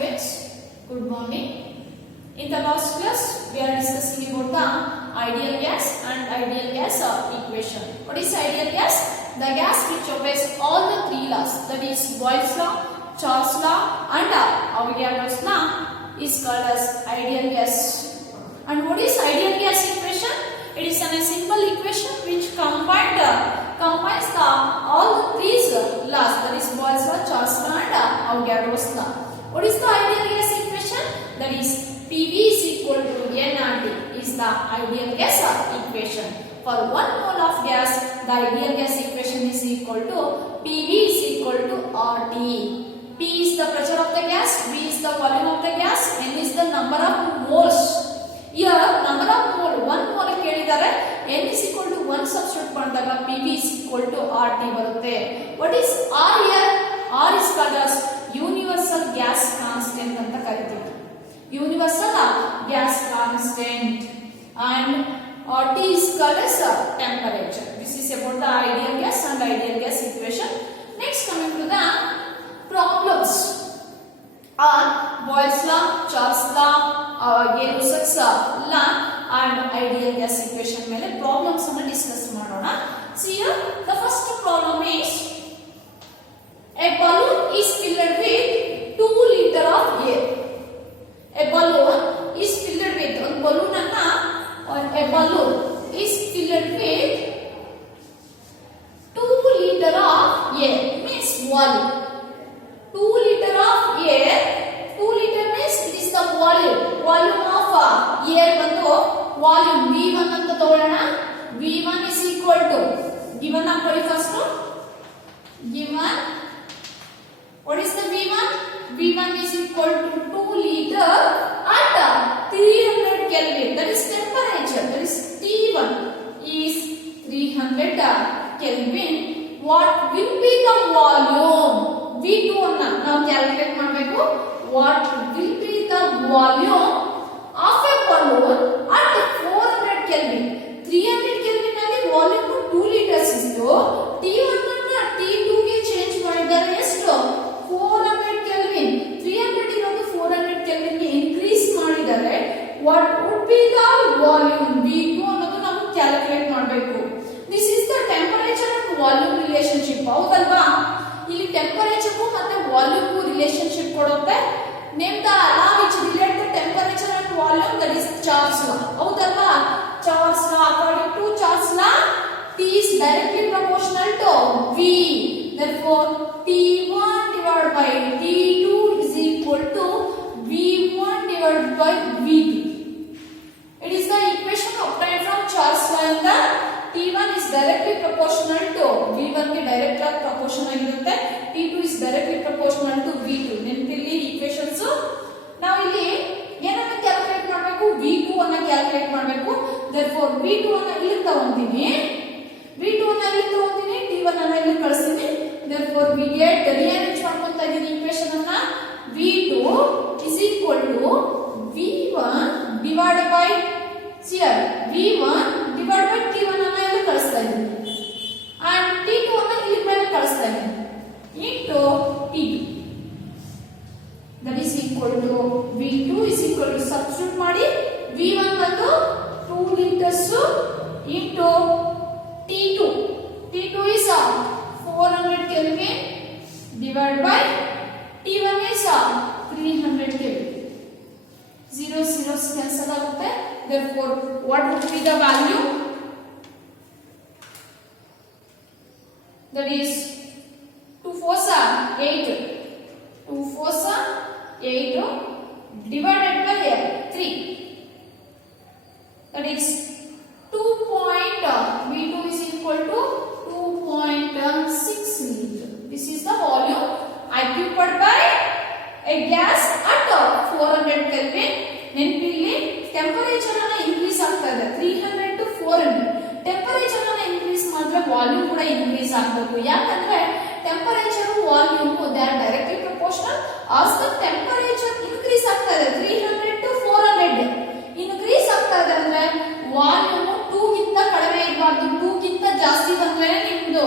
students, good morning. In the last class, we are discussing about the ideal gas and ideal gas equation. What is ideal gas? The gas which obeys all the three laws, that is Boyle's law, Charles law and Avogadro's law is called as ideal gas. And what is ideal gas equation? It is a simple equation which combines all the three laws, that is Boyle's law, Charles law and Avogadro's law. What is the ideal gas equation? That is PV is equal to nRT is the ideal gas equation. For 1 mole of gas, the ideal gas equation is equal to PV is equal to RT. P is the pressure of the gas, V is the volume of the gas, N is the number of moles. Here number of mole 1 mole ಕೇಳಿದ್ದಾರೆ, N is equal to 1 substitute ಮಾಡಿದಾಗ PV is equal to RT ಬರುತ್ತೆ. What is R here? R is called as universal gas constant ಅಂತ ಕರಿತೀವಿ. Universal gas constant and T is called as temperature. This is about the ideal gas and ideal gas equation. Next, coming to the problems are Boyle's law, Charles law, Avogadro's law and ideal gas equation ಮೇಲೆ problems ಅನ್ನು discuss ಮಾಡೋಣ. See here, the first problem is a balloon is filled with 2 liters of air. A balloon is filled with a balloon is filled with 2 liters of air means volume. 2 liters of air, 2 liters means it is the volume of air ಬಂದು volume V1 ಅಂತ ತಗೊಳ್ಳೋಣ. V1 is equal to given ಹಾಕೊಳ್ಳಿ first. Given what is the V1? V1 is equal to 2 liter at 300 Kelvin. That is temperature. That is T1 is 300 Kelvin. What will be the volume? V2 ಅನ್ನು ನಾವು ಕ್ಯಾಲ್ಕುಲೇಟ್ ಮಾಡಬೇಕು. What will be the volume of a balloon at 400 Kelvin? 300 Kelvin ಅಲ್ಲಿ ವಾಲ್ಯೂಮ್ 2 ಲೀಟರ್ಸ್ ಇತ್ತು. T1 ಅನ್ನು T2 ಗೆ ಚೇಂಜ್ ಮಾಡಿದರೆ ಎಷ್ಟು? 400 Kelvin. 300 ಇರೋದು 400 Kelvin ಗೆ ಇನ್ಕ್ರೀಸ್ ಮಾಡಿದರೆ what would be the volume? V2 ಅನ್ನೋದು ನಾವು ಕ್ಯಾಲ್ಕುಲೇಟ್ ಮಾಡಬೇಕು. This is the temperature and volume relationship. ಹೌದಲ್ವಾ? ಇಲ್ಲಿ ಟೆಂಪರೇಚರ್ ಮತ್ತೆ ವಾಲ್ಯೂಮ್ ರಿಲೇಶನ್ಶಿಪ್ ಕೊಡುತ್ತೆ. Name the law which relate the temperature and volume, that is Charles law. ಹೌದಲ್ವಾ? Charles law, according to Charles law, T is directly proportional to V. Therefore, T1 divided by T2 is equal to V1 divided by V2. It is the equation obtained from Charles law in the T1 is directly proportional to V1 ಗೆ ಡೈರೆಕ್ಟ್ ಆಗಿ ಪ್ರಪೋರ್ಷನಲ್ ಆಗಿರುತ್ತೆ. T2 is directly proportional to V2. ನೆನಪಿರಲಿ ಈಕ್ವೇಷನ್ಸ್. ನಾವು ಇಲ್ಲಿ ಏನನ್ನ ಕ್ಯಾಲ್ಕುಲೇಟ್ ಮಾಡಬೇಕು? V2 ಅನ್ನು ಕ್ಯಾಲ್ಕುಲೇಟ್ ಮಾಡಬೇಕು. Therefore, V2 ಅನ್ನು ಇಲ್ಲಿ ತಗೊಂತೀನಿ, T1 ಅನ್ನು ಇಲ್ಲಿ ಕಳಿಸ್ತೀನಿ. Therefore, we get rearrange ಮಾಡ್ಕೊಂತಾ ಇದೀನಿ ಈಕ್ವೇಷನ್ ಅನ್ನ. V2 is equal to V1 divided by here V1 divided by T1 ಅನ್ನು ಇಲ್ಲಿ ಕಳಿಸ್ತಾ ಇದೀನಿ and T2 ಅನ್ನು ಇಲ್ಲಿ ಮೇಲೆ ಕಳಿಸ್ತಾ ಇದೀನಿ into T2. That is equal to V2 is equal to substitute ಮಾಡಿ V1 ಬಂದು 2 liters into T2. T2 is 400 Kelvin divided by T1 is 300 Kelvin. 0 zeros cancel ಆಗುತ್ತೆ. Therefore, what would be the value? That is 2 4s are 8. 2 4s are 8 divided by 3. That is 2. V2 is equal to 2.6 liter. This is the volume occupied by a gas at 400 Kelvin. ನೆನಪಿಲ್ಲಿ ಟೆಂಪರೇಚರ್ ಅನ್ನ ಇನ್ಕ್ರೀಸ್ ಆಗ್ತಾ ಇದೆ 300 to 400. ಟೆಂಪರೇಚರ್ ಅನ್ನ ಇನ್ಕ್ರೀಸ್ ಮಾಡಿದ್ರೆ ವಾಲ್ಯೂಮ್ ಕೂಡ ಇನ್ಕ್ರೀಸ್ ಆಗಬೇಕು. ಯಾಕಂದ್ರೆ temperature volume they are directly proportional. As the temperature increase ಆಗ್ತಾ ಇದೆ 300 to 400 ಇನ್ಕ್ರೀಸ್ ಆಗ್ತಾ ಇದೆ ಅಂದ್ರೆ ವಾಲ್ಯೂಮ್ 2 ಗಿಂತ ಕಡಿಮೆ ಇರಬಾರ್ದು. 2 ಗಿಂತ ಜಾಸ್ತಿ ಬಂದ್ರೆ ನಿಮ್ದು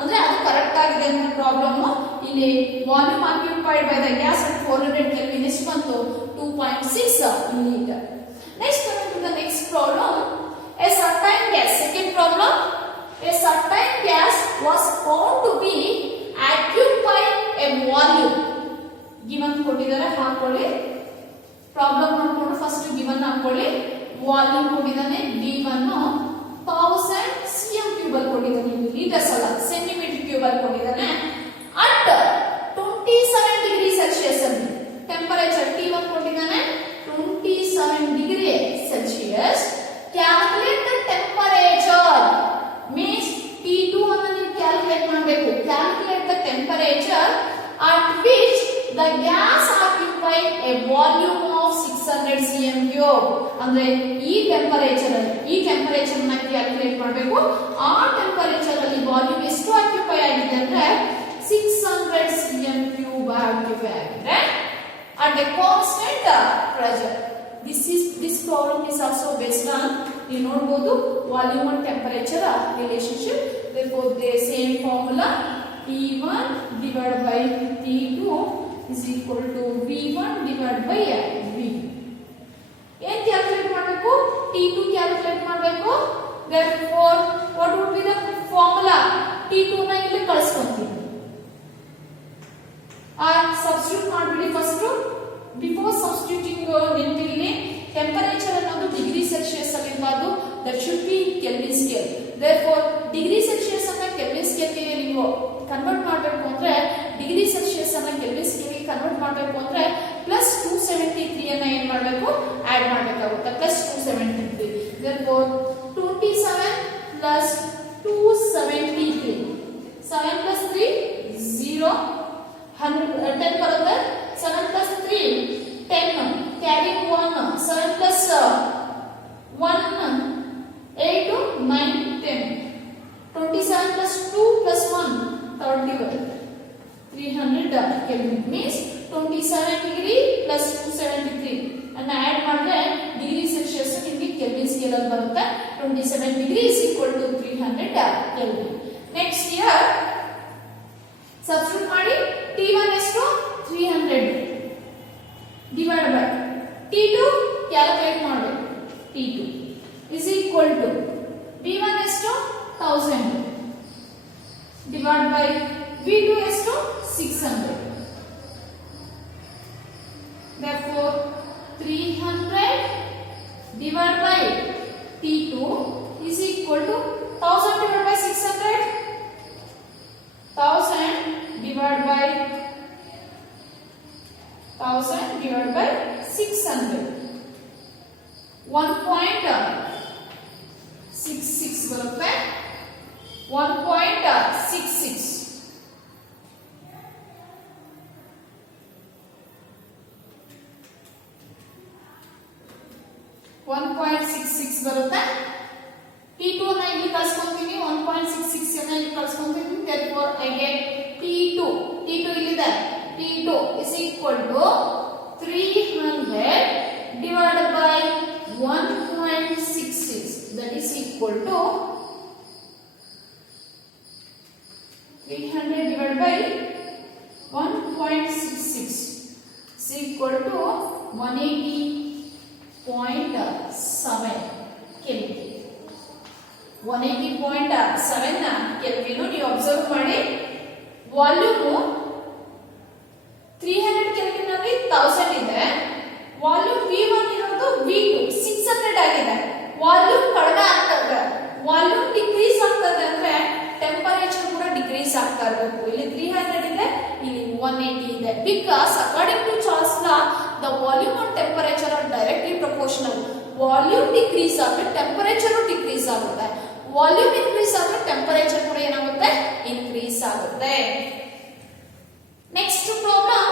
ಅಂದ್ರೆ ಅದು ಕರೆಕ್ಟ್ ಆಗಿದೆ ಅಂತ ಪ್ರಾಬ್ಲಮ್. ಇಲ್ಲಿ volume occupied by the gas at 400 Kelvin is 1.6 liter. Next, coming to the next problem. A certain gas, second problem. A certain gas was found to be occupy a volume. Given ಕೊಟ್ಟಿದ್ದಾರೆ ಹಾಕೊಳ್ಳಿ. ಪ್ರಾಬ್ಲಮ್ ನೋಡ್ಕೊಂಡು first given ಹಾಕೊಳ್ಳಿ. ವಾಲ್ಯೂಮ್ ಕೊಟ್ಟಿದ್ದಾನೆ V1 1000 cm cube ಅಲ್ಲಿ ಕೊಟ್ಟಿದ್ದಾನೆ, ಲೀಟರ್ಸ್ ಅಲ್ಲ centimetre cube ಅಲ್ಲಿ ಕೊಟ್ಟಿದ್ದಾನೆ. ಅಟ್ 27 ಡಿಗ್ರಿ ಸೆಲ್ಸಿಯಸ್ ಅಲ್ಲಿ ಟೆಂಪರೇಚರ್ T1 ಕೊಟ್ಟಿದ್ದಾನೆ 27 degree Celsius. Calculate the temperature means T2 ಅನ್ನು ನೀವು ಕ್ಯಾಲ್ಕುಲೇಟ್ ಮಾಡಬೇಕು. Calculate the temperature at which the gas occupy a volume of 600 cm cube. ಅಂದ್ರೆ ಈ ಟೆಂಪರೇಚರ್ ನ ಕ್ಯಾಲ್ಕುಲೇಟ್ ಮಾಡಬೇಕು. ಆ ಟೆಂಪರೇಚರ್ ಅಲ್ಲಿ ವಾಲ್ಯೂಮ್ ಎಷ್ಟು ಆಕ್ಯುಪೈ ಆಗಿದೆ ಅಂದ್ರೆ 600 cm cube ಆಕ್ಯುಪೈ ಆಗಿದೆ at a constant pressure. This problem is also based on, you ನೋಡಬಹುದು, volume and temperature relationship. Therefore the same formula T1 divided by T2 is equal to V1 divided by V. ಏನು ಕ್ಯಾಲ್ಕುಲೇಟ್ ಮಾಡಬೇಕು? T2 calculate ಮಾಡಬೇಕು. Therefore what would be the formula? T2 ನ ಇಲ್ಲಿ ಕಳಿಸ್ಕೊಂತೀವಿ. ಸಬ್ಸ್ಟಿಟ್ಯೂಟ್ ಮಾಡಿಬಿಡಿ first. Before substituting ನೆನಪಿರಲಿ, ಟೆಂಪರೇಚರ್ ಅನ್ನೋದು degree Celsius ಅಲ್ಲಿ ಇರಬಾರ್ದು, that should be kelvin scale. Therefore degree Celsius ಅನ್ನ ಕೆಲ್ವಿನ್ ಸ್ಕೇಲ್ ಗೆ ನೀವು ಕನ್ವರ್ಟ್ ಮಾಡಬೇಕು ಅಂದ್ರೆ, ಡಿಗ್ರಿ ಸೆಲ್ಸಿಯಸ್ ಅನ್ನ ಕೆಲ್ವಿನ್ ಸ್ಕೇಲ್ ಗೆ ಕನ್ವರ್ಟ್ ಮಾಡಬೇಕು ಅಂದ್ರೆ ಪ್ಲಸ್ 273 ಅನ್ನ ಏನ್ ಮಾಡಬೇಕು? ಆಡ್ ಮಾಡಬೇಕಾಗುತ್ತೆ. ಪ್ಲಸ್ 273. Therefore 27 plus 273, 7 plus 3 0, 10 ಬರುತ್ತೆ. 7 plus 3 10, carry 1, 7 plus 1 8, 9 10, 27 plus 2 plus 1 31, 300 Kelvin means 27 degree plus 273 and add ಮಾಡಿದ್ರೆ ಡಿಗ್ರಿ ಸೆಲ್ಸಿಯಸ್ ನಿಮಗೆ ಕೆಲ್ವಿನ್ ಸ್ಕೇಲ್ ಅಲ್ಲಿ ಬರುತ್ತೆ. 27 degree is equal to 300 Kelvin. Next here substitute ಮಾಡಿ. T1 ಎಷ್ಟು? 300 divided by T2 ಕ್ಯಾಲ್ಕುಲೇಟ್ ಮಾಡಬೇಕು. T2 is equal to V1 ಎಷ್ಟು? 1000 divided by V2 ಎಷ್ಟು? 600. Therefore 300 divided by T2 is equal to 1000 divided by 600. 1000 divided by 600. 1.66 ಬರುತ್ತೆ. 1.66 1.66 ಬರುತ್ತೆ. T2 ನ ಇಲ್ಲಿ ಕಳಿಸ್ಕೊಂತೀನಿ, 1.66 ನ ಇಲ್ಲಿ ಕಳಿಸ್ಕೊಂತೀನಿ. Therefore I get T2 ಇಲ್ಲಿದೆ. T2 is equal to 300 divided by 1.66, that is equal to 300 divided by 1.66 is equal to 180.7 Kelvin. 180.7 Kelvin ನೀವು ಅಬ್ಸರ್ವ್ ಮಾಡಿ. ವಾಲ್ಯೂಮ್ 300 Kelvin ಅಲ್ಲಿ 1000 ಇದೆ. ವಾಲ್ಯೂಮ್ V1 ಇರೋದು V2 600 ಆಗಿದೆ. ವಾಲ್ಯೂಮ್ ಕಡಿಮೆ ಆಗ್ತದೆ, ವಾಲ್ಯೂಮ್ ಡಿಕ್ರೀಸ್ ಆಗ್ತದೆ ಅಂದ್ರೆ ಟೆಂಪರೇಚರ್ ಕೂಡ ಡಿಕ್ರೀಸ್ ಆಗ್ತಾ ಇರಬೇಕು. ಇಲ್ಲಿ 300 ಇದೆ, ಇಲ್ಲಿ 180 ಇದೆ. Because according to Charles law the volume and temperature are directly proportional. Volume decrease ಆದ್ರೆ ಟೆಂಪರೇಚರ್ ಡಿಕ್ರೀಸ್ ಆಗುತ್ತೆ, ವಾಲ್ಯೂಮ್ ಇನ್ಕ್ರೀಸ್ ಆದ್ರೆ ಟೆಂಪರೇಚರ್ ಕೂಡ ಏನಾಗುತ್ತೆ? ಇನ್ಕ್ರೀಸ್ ಆಗುತ್ತೆ. Next problem.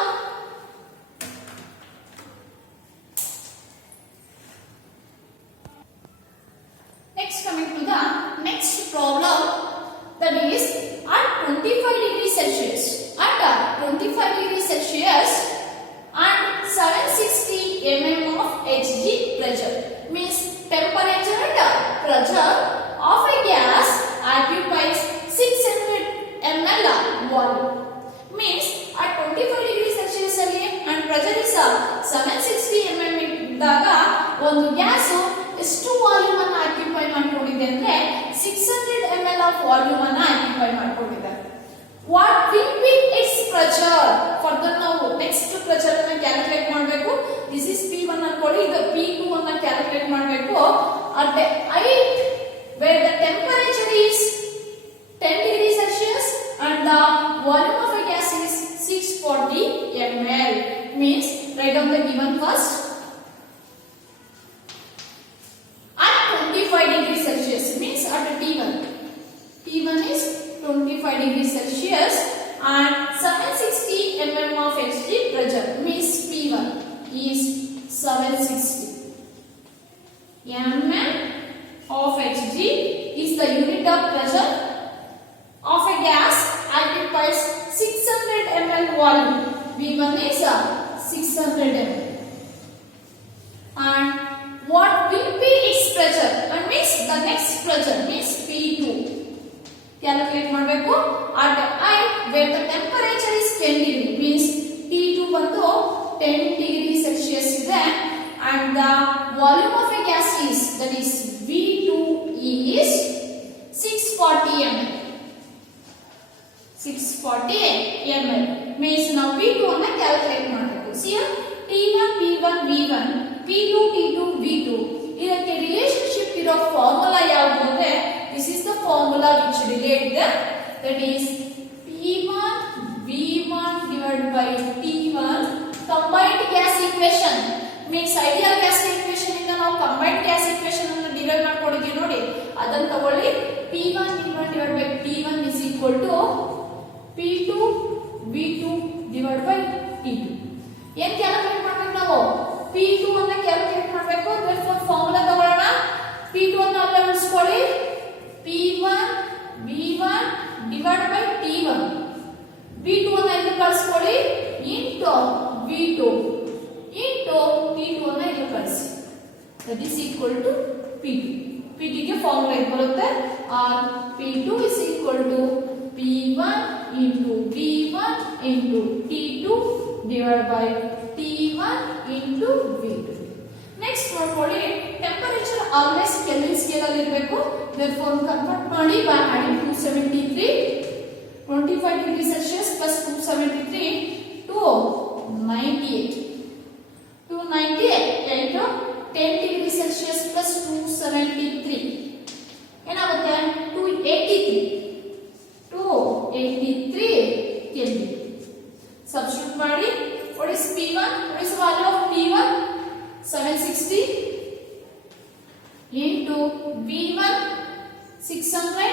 Next coming to the next problem, that is at 25 degrees Celsius. At 25 degrees Celsius and 760 mm of Hg pressure means temperature and pressure of a gas occupies 600 ml volume. Means at 25 degrees Celsius and pressure is 760 mm ಇದ್ದಾಗ ಒಂದು ಗ್ಯಾಸ್ ಎಷ್ಟು ವಾಲ್ಯೂಮ್ ಅನ್ನು ಆಕ್ಯುಪೈ ಮಾಡ್ಕೊಂಡಿದೆ ಅಂದ್ರೆ 600 ml of volume ಅನ್ನು ಆಕ್ಯುಪೈ ಮಾಡ್ಕೊಂಡಿದೆ. What will be it's pressure? Further ನಾವು next pressure ಅನ್ನು ಕ್ಯಾಲ್ಕುಲೇಟ್ ಮಾಡಬೇಕು. ದಿಸ್ ಇಸ್ P1 ಅನ್ಕೊಳ್ಳಿ, ಇದು P2 ಅನ್ನು ಕ್ಯಾಲ್ಕುಲೇಟ್ ಮಾಡಬೇಕು. at the height where the temperature is 10 degrees Celsius and the volume of a gas is 640 ml. Means write down the given first. At 25 degrees Celsius means at T1. T1 is 25 degrees Celsius and 760 mm of Hg pressure means P1 is 760 mm of Hg is the unit of pressure of a gas occupies 600 ml volume. V1 is 600 ml. And what will be its pressure? And means the next pressure means P2. Calculate ಮಾಡಬೇಕು. At height where the temperature is 10 degree means T2 ಬಂದು 10 degree Celsius ಇದೆ and the volume of a gas is that is V2 is 640 ml. 640 ml means now V2 ಅನ್ನು ಕ್ಯಾಲ್ಕುಲೇಟ್ ಮಾಡಬೇಕು. See T1 P1 V1 P2 T2 V2 ಇದಕ್ಕೆ ರಿಲೇಶನ್ಶಿಪ್ ಇರೋ ಫಾರ್ಮುಲಾ ಯಾವುದು ಅಂದ್ರೆ this is the formula which relate them, that is P1 V1 divided by T1 combined gas equation means ideal gas equation ಇಂದ ನಾವು combined gas equation ಅನ್ನು ಡಿರೈವ್ ಮಾಡ್ಕೊಂಡಿದ್ದೀವಿ ನೋಡಿ, ಅದನ್ನ ತಗೊಳ್ಳಿ. P1 V1 divided by T1 is equal to P2 V2 divided by T2. ಏನು ಕ್ಯಾಲ್ಕುಲೇಟ್ ಮಾಡಬೇಕು ನಾವು? P2 ಅನ್ನು ಕ್ಯಾಲ್ಕುಲೇಟ್ ಮಾಡಬೇಕು. therefore ಫಾರ್ಮುಲಾ ತಗೊಳ್ಳೋಣ. P2 ಅನ್ನು ಅಲ್ಲೇ ಉಳಿಸ್ಕೊಳ್ಳಿ. P1 V1 divided by T1. V2 ಅನ್ನು ಇಲ್ಲಿ ಕಳಿಸ್ಕೊಳ್ಳಿ into V2 into T2 ಅನ್ನು ಇಲ್ಲಿ ಕಳಿಸಿ. that is equal to P2. P2 ಗೆ ಫಾರ್ಮುಲಾ ಇದು ಬರುತ್ತೆ. P2 is equal to P1 into V1 into T2 divided by T1 into V2. Next ನೋಡ್ಕೊಳ್ಳಿ, ಟೆಂಪರೇಚರ್ ಆಲ್ವೇಸ್ ಕೆಲ್ವಿನ್ ಸ್ಕೇಲ್ ಅಲ್ಲಿ ಇರಬೇಕು. therefore ಕನ್ವರ್ಟ್ ಮಾಡಿ by adding 273 25 degree Celsius plus 273 298 10 degree Celsius plus 273 ಏನಾಗುತ್ತೆ 283 kelvin. Substitute ಮಾಡಿ. what is P1? what is the value of P1? 760 into V1 600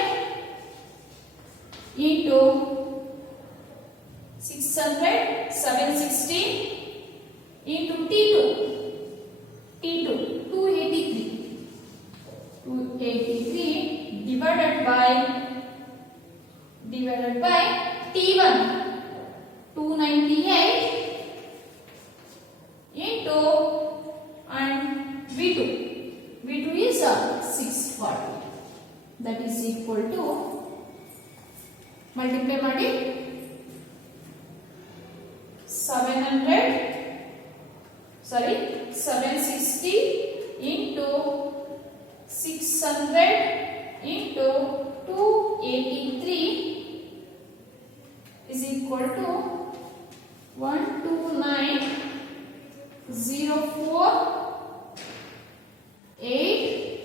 into 600 760 into T2 283 divided by T1 298 into and V2 is 640. that is equal to multiply ಮಾಡಿ 760 into 600 into 283 is equal to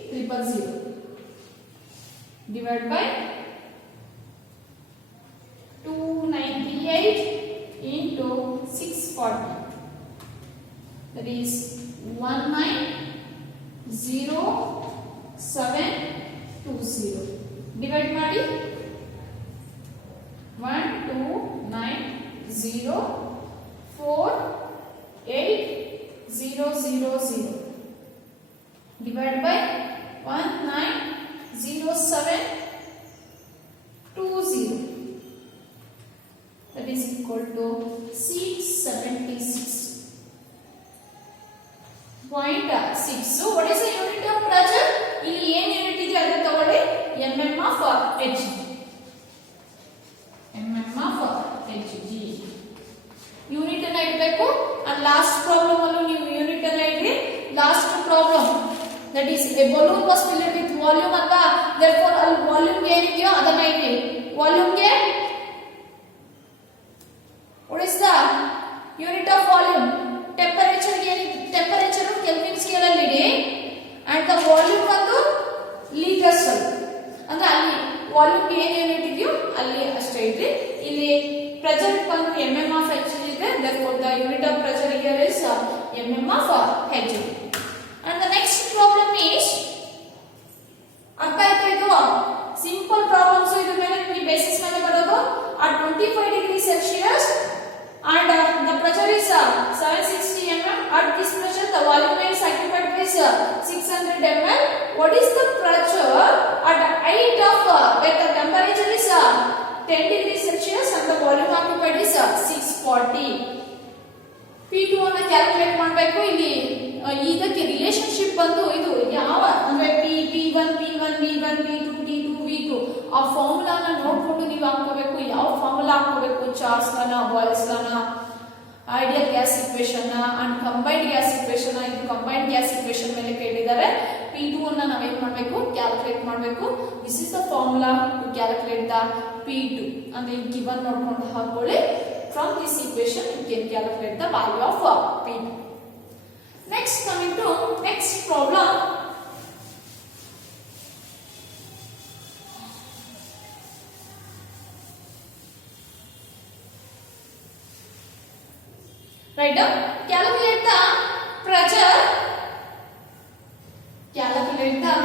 129,04,800 divided by 298 into 640, that is 190,720 divide ಮಾಡಿ 129,04,800 divided by 190,720, that is equal to 676.6. So what is the unit of pressure? ಇಲ್ಲಿ ಏನು ಯೂನಿಟ್ ಇದೆ ಅದನ್ನ ತಗೊಳ್ಳಿ. mm of Hg. mm of Hg unit ಅನ್ನ ಇಡಬೇಕು. and last problem ಅಲ್ಲೂ ನೀವು ಯೂನಿಟ್ ಅನ್ನ ಇಡಿ. a balloon was filled with volume ಅಲ್ವಾ, therefore ಅಲ್ಲಿ ವಾಲ್ಯೂಮ್ ಏನಿದೆಯೋ ಅದನ್ನ ಇಲ್ಲಿ ವಾಲ್ಯೂಮ್ಗೆ what is the unit of volume, temperature ಏನಿದೆ, temperature ಕೆಲ್ವಿನ್ ಸ್ಕೇಲ್ ಅಲ್ಲಿ ಇಡಿ and the volume ಬಂದು ಲೀಟರ್ಸ್ ಅಂದ್ರೆ ಅಲ್ಲಿ ವಾಲ್ಯೂಮ್ ಏನು ಯೂನಿಟ್ ಇದೆಯೋ ಅಲ್ಲಿ ಅಷ್ಟೇ ಇದ್ರಿ. ಇಲ್ಲಿ ಪ್ರೆಷರ್ ಬಂದು mm of H ಇದೆ, therefore the unit of pressure here is mm of H. And the next problem is ಅರ್ಥ ಆಯ್ತಾ ಇದು ಸಿಂಪಲ್ ಪ್ರಾಬ್ಲಮ್ಸ್, ಇದು ಮೇಲೆ ಈ ಬೇಸಿಸ್ ಮೇಲೆ ಬರೋದು. at 25 degrees Celsius and the pressure is 760 mm. At this pressure the volume is occupied by 600 ml. What is the pressure at the height of where the temperature is 10 degrees Celsius and the volume occupied is 640. P2 ಅನ್ನು ಕ್ಯಾಲ್ಕುಲೇಟ್ ಮಾಡಬೇಕು. ಇಲ್ಲಿ ಇದಕ್ಕೆ ರಿಲೇಶನ್ಶಿಪ್ ಬಂದು ಇದು ಯಾವ ಅಂದ್ರೆ P1 P1 V1 V2 T2 V2 ಆ ಫಾರ್ಮುಲಾನ ನೋಡ್ಕೊಂಡು ನೀವು ಹಾಕೋಬೇಕು. ಯಾವ ಫಾರ್ಮುಲಾ ಹಾಕೋಬೇಕು, ಚಾರ್ಲ್ಸ್ ಲಾನ, ಬಾಯ್ಲ್ಸ್ ಲಾನ, ideal gas equation and combined gas equation. ಇದು ಕಂಬೈನ್ಡ್ ಗ್ಯಾಸ್ ಇಕ್ವೇಷನ್ ಮೇಲೆ ಕೇಳಿದ್ದಾರೆ. P2 ಅನ್ನ ನಾವೇನ್ ಮಾಡಬೇಕು, ಕ್ಯಾಲ್ಕುಲೇಟ್ ಮಾಡಬೇಕು. This is the formula to calculate the P2 ಅಂದ್ರೆ ಗಿವನ್ ನೋಡ್ಕೊಂಡು ಹಾಕೊಳ್ಳಿ. From this equation you can calculate the value of P2. Next, coming to next problem. Right now, calculate the pressure. Calculate the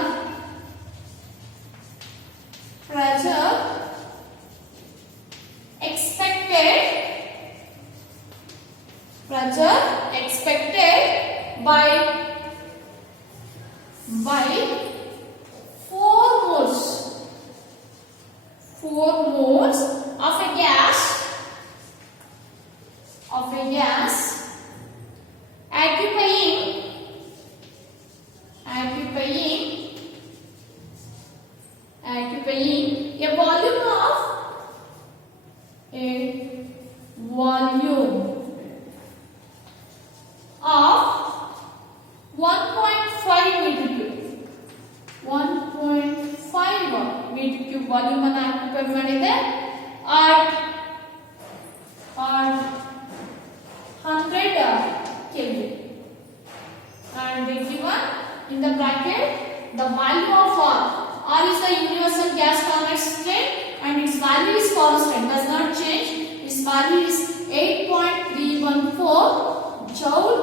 pressure expected. Pressure expected by 4 moles of a gas occupying a volume of 1.5 meter cube. 1.5 meter cube volume ಅನ್ನು ಆಕ್ಯುಪೈ ಮಾಡಿದೆ at 100 Kelvin. And they given in the bracket the value of R is the universal gas constant and its value is constant, does not change. Its value is 8.314 joule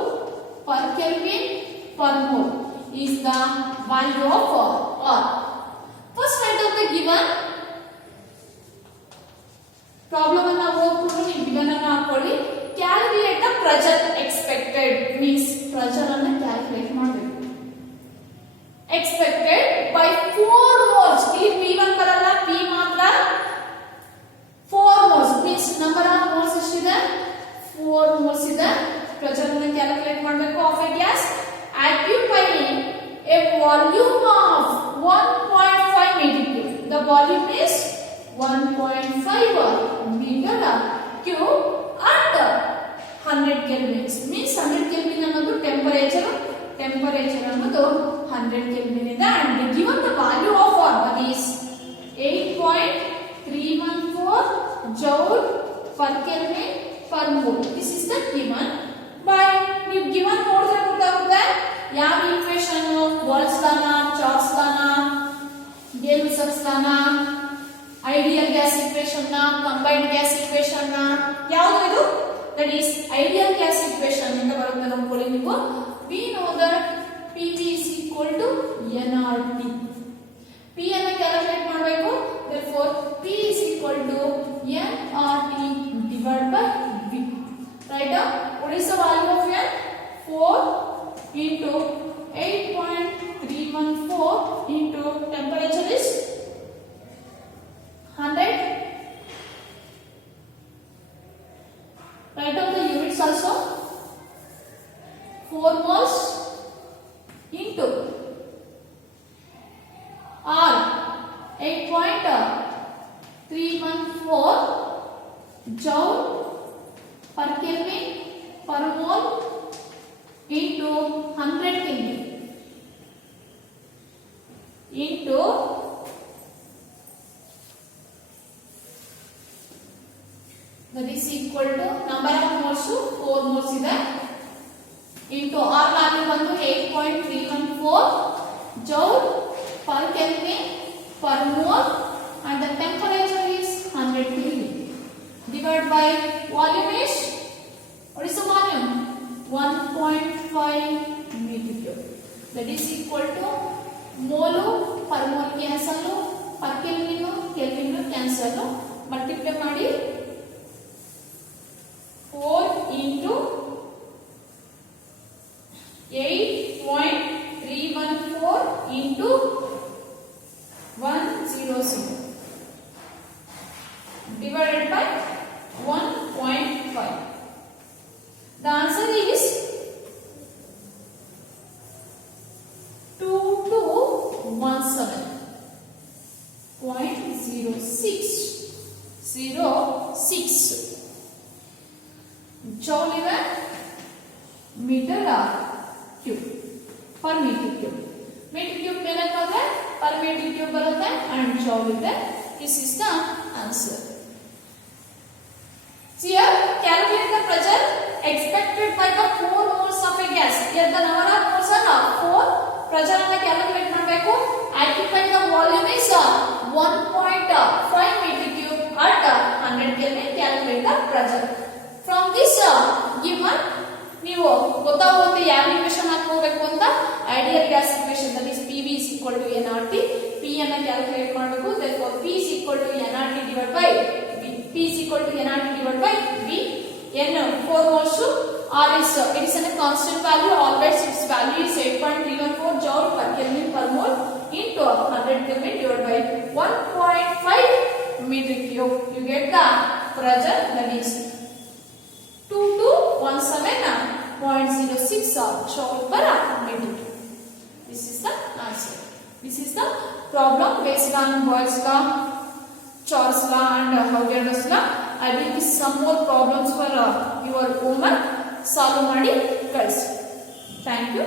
per Kelvin per mole is the value of R. First write out the given problem ಅನ್ನು ಓದ್ಕೊಂಡು ನೀವು given ಅನ್ನು ಹಾಕೊಳ್ಳಿ. Calculate the pressure expected means pressure ಅನ್ನು ಕ್ಯಾಲ್ಕುಲೇಟ್ ಮಾಡಬೇಕು. Expected by 4 moles. ಇಲ್ಲಿ P1 ಬರಲ್ಲ, P ಮಾತ್ರ 4 moles means number of moles ಎಷ್ಟಿದೆ, 4 moles ಇದೆ. pressure ಅನ್ನು ಕ್ಯಾಲ್ಕುಲೇಟ್ ಮಾಡಬೇಕು of a gas occupying a volume of 1.5 meter cube. The volume is 1.5 meter cube at 100 Kelvin means 100 Kelvin ಅನ್ನೋದು ಟೆಂಪರೇಚರ್ ಅನ್ನೋದು 100 Kelvin ಇದೆ. and given the value of that is 8.314 joule per Kelvin per mole. This is the given. by ನೀವು given ನೋಡಿದ್ರೆ ಗೊತ್ತಾಗುತ್ತೆ ಯಾವ equation, Boyle's ಲಾನ, Charles ಲಾನ, ಗೇಲ್-ವಿಲ್ಸನ್ಸ್ ಲಾನ, ಐಡಿಯಲ್ ಗ್ಯಾಸ್ ಇಕ್ವೇಷನ್ ನ, ಕಂಬೈನ್ಡ್ ಗ್ಯಾಸ್ ಇಕ್ವೇಷನ್ ನ, ಯಾವುದು ಇದು, that is ideal gas equation ಇಂದ ಬರುತ್ತೆ ನೋಡ್ಕೊಳ್ಳಿ ನೀವು. we know that Pv is equal to nRT. P ಅನ್ನು ಕ್ಯಾಲ್ಕುಲೇಟ್ ಮಾಡಬೇಕು. therefore P is equal to nRT divided by V. Right now, what is the value of N? 4 into 8.314 into temperature is 100. Write down the units also. 4 moles into R 8.314 joule per Kelvin per mole into 100 Kelvin. that is equal to number of moles 4 moles ಇದೆ into R value ಬಂದು 8.314 joule per Kelvin per mole and the temperature is 100 degree divided by volume is, what is the volume? 1.5 meter cube. That is equal to mole per mole cancel, per Kelvin cancel, multiply ಮಾಡಿ 4 into 8.314 into 100 divided by 1.5. The answer is 2217.0606 joule ಇದೆ meter cube per meter cube. Meter cube ಮೇಲೆ ಹೋದ್ರೆ per meter cube ಬರುತ್ತೆ and joule ಇದೆ. This is the answer. Here calculate the pressure expected by the 4 moles of a gas. Here the number of moles are 4. Pressure ಅನ್ನು calculate ಮಾಡಬೇಕು. Identify the volume is 1.5 meter cube at 100 Kelvin. Calculate the pressure. From this given ನೀವು ಗೊತ್ತಾಗುತ್ತೆ ಯಾವ ಈಕ್ವೇಷನ್ ಹಾಕಬೇಕು ಅಂತ. Ideal gas equation that is PV is equal to nRT. P ಅನ್ನು ಕ್ಯಾಲ್ಕುಲೇಟ್ ಮಾಡಬೇಕು. therefore P is equal to nRT divided by V. P is equal to nRT divided by V. N 4 moles R is it is a constant value, always its value is 8.314 joule per Kelvin per mole into 100 Kelvin divided by 1.5 meter cube. You get the pressure that is 2217.06 joule per meter. This is the answer. This is the problem based on Boyle's law, Charles law and Hauger's law. I will give some more problems for your homework. Solve ಮಾಡಿ ಕಳಿಸಿ. Thank you.